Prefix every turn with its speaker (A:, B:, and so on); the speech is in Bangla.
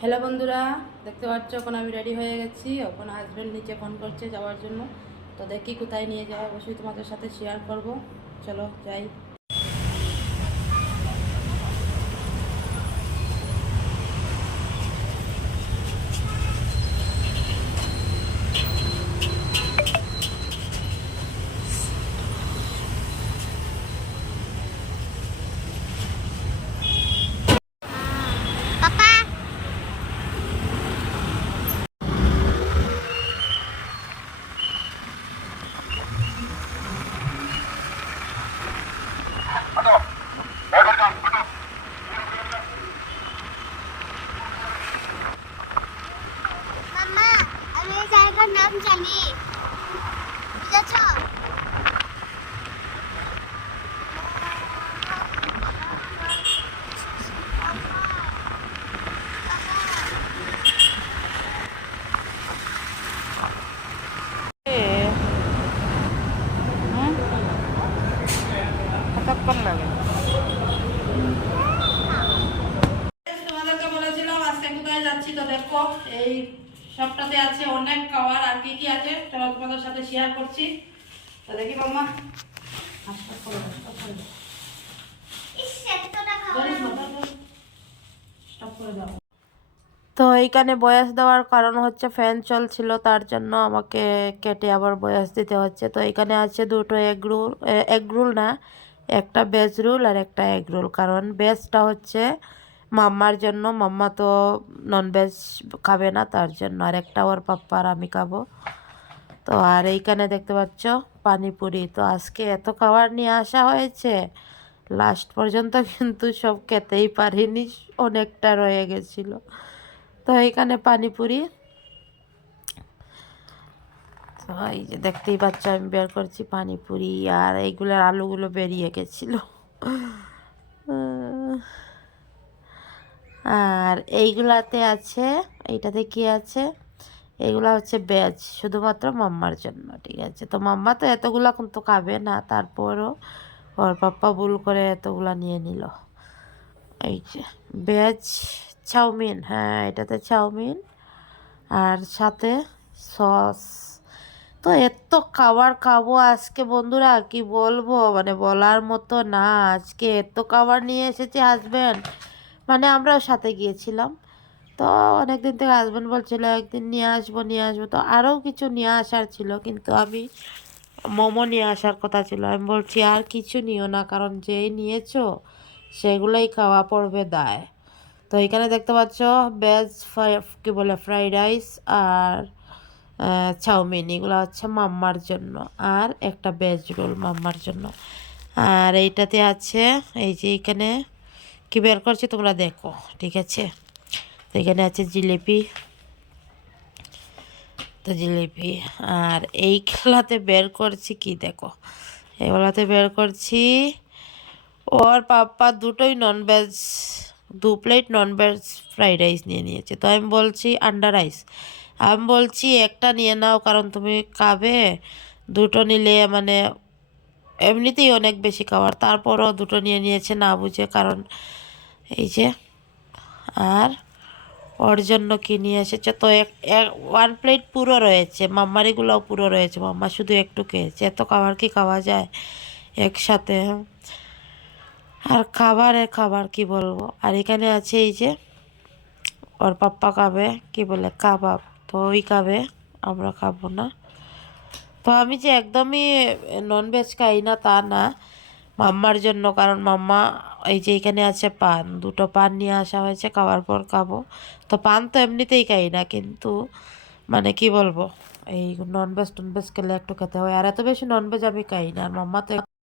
A: হ্যালো বন্ধুরা, দেখতে পাচ্ছ এখন আমি রেডি হয়ে গেছি। এখন হাজব্যান্ড নিচে ফোন করছে যাওয়ার জন্য। তো দেখি কোথায় নিয়ে যাওয়া অবশ্যই তোমাদের সাথে শেয়ার করব। চলো যাই
B: Papa. মাম্মা আমি এই জায়গার নাম জানি। বুঝেছ
A: তোমাদেরকে বলেছিলাম আজকে কোথায় যাচ্ছি তো দেখো এই সবটাতে আছে অনেক খাবার আর কি কি আছে চলো তোমাদের সাথে শেয়ার করছি। তো দেখি মাম্মা। হাসপাত করে করে।
C: তো এইখানে বয়স দেওয়ার কারণ হচ্ছে ফ্যান চলছিল তার জন্য আমাকে কেটে আবার বয়স দিতে হচ্ছে। তো এখানে আছে দুটো এগ রুল এগ রুল না একটা ভেজ রুল আর একটা এগ রুল কারণ ভেজটা হচ্ছে মাম্মার জন্য, মাম্মা তো নন ভেজ খাবে না, তার জন্য আর একটা ওর পাপ্পা আর আমি খাব। তো আর এইখানে দেখতে পাচ্ছ, পানিপুরি। তো আজকে এত খাবার নিয়ে আসা হয়েছে লাস্ট পর্যন্ত কিন্তু সব খেতেই পারিনি, অনেকটা রয়ে গেছিল। তো এইখানে পানিপুরি। তো এই যে দেখতেই পাচ্ছ, আমি বের করছি পানিপুরি, আর এইগুলোর আলুগুলো বেরিয়ে গেছিল। আর এইগুলাতে আছে, এইটাতে কি আছে? এইগুলা হচ্ছে ভেজ শুধুমাত্র মাম্মার জন্য, ঠিক আছে? তো মাম্মা তো এতগুলা কিন্তু খাবে না, তারপরও ওর পাপ্পা ভুল করে এতগুলা নিয়ে নিল। এই যে ভেজ চাউমিন হ্যাঁ এটাতে চাউমিন আর সাথে সস তো এত খাবার খাব আজকে বন্ধুরা, কি বলব? মানে বলার মতো না, আজকে এত খাবার নিয়ে এসেছে হাজব্যান্ড মানে আমরাও সাথে গিয়েছিলাম। তো অনেক দিন থেকে হাজব্যান্ড বলছিল, একদিন নিয়ে আসব নিয়ে আসব। তো আরও কিছু নিয়ে আসার ছিল, কিন্তু আমি মোমো নিয়ে আসার কথা ছিল। আমি বলছি, আর কিছু নিও না, কারণ যেই নিয়েছো সেগুলোই খাওয়া পড়বে দায়। তো এখানে দেখতে পাচ্ছ ভেজ কি বলে ফ্রাইড রাইস আর চাউমিন। এগুলো হচ্ছে মাম্মার জন্য, আর একটা ভেজ রোল মাম্মার জন্য। আর এইটাতে আছে, এই যে এখানে কি বের করছি তোমরা দেখো, ঠিক আছে? তো এখানে আছে জিলিপি, তো জিলিপি। আর এই খেলাতে বের করছি কি দেখো? এগুলাতে বের করছি, ওর পাপ্পা দুটোই নন ভেজ দু plate non veg fried rice নিয়ে নিয়েছে। তো আমি বলছি আন্ডা রাইস আমি বলছি, একটা নিয়ে নাও, কারণ তুমি খাবে। দুটো নিলে মানে এমনিতেই অনেক বেশি খাবার। তারপরও দুটো নিয়ে নিয়েছে না বুঝে, কারণ এই যে, আর ওর জন্য কি নিয়ে এসেছে? তো এক ওয়ান প্লেট পুরো রয়েছে, মাম্মারিগুলোও পুরো রয়েছে। মাম্মা শুধু একটু খেয়েছে। এত খাবার কি খাওয়া যায় একসাথে? আর খাবারে খাবার কি বলব? আর এখানে আছে এই যে, ওর পাপ্পা খাবে, কি বলে, কাবাব। তো ওই খাবে, আমরা খাব না। তো আমি যে একদমই ননভেজ খাই না তা না। মাম্মার জন্য, কারণ মাম্মা এই যে এখানে আছে পান, দুটো পান নিয়ে আসা হয়েছে, খাওয়ার পর খাব। তো পান তো এমনিতেই খাই না, কিন্তু মানে কি বলব, এই ননভেজ টনভেজ খেলে একটু খেতে হয়। আর এত বেশি ননভেজ আমি খাই না, আর মাম্মা তো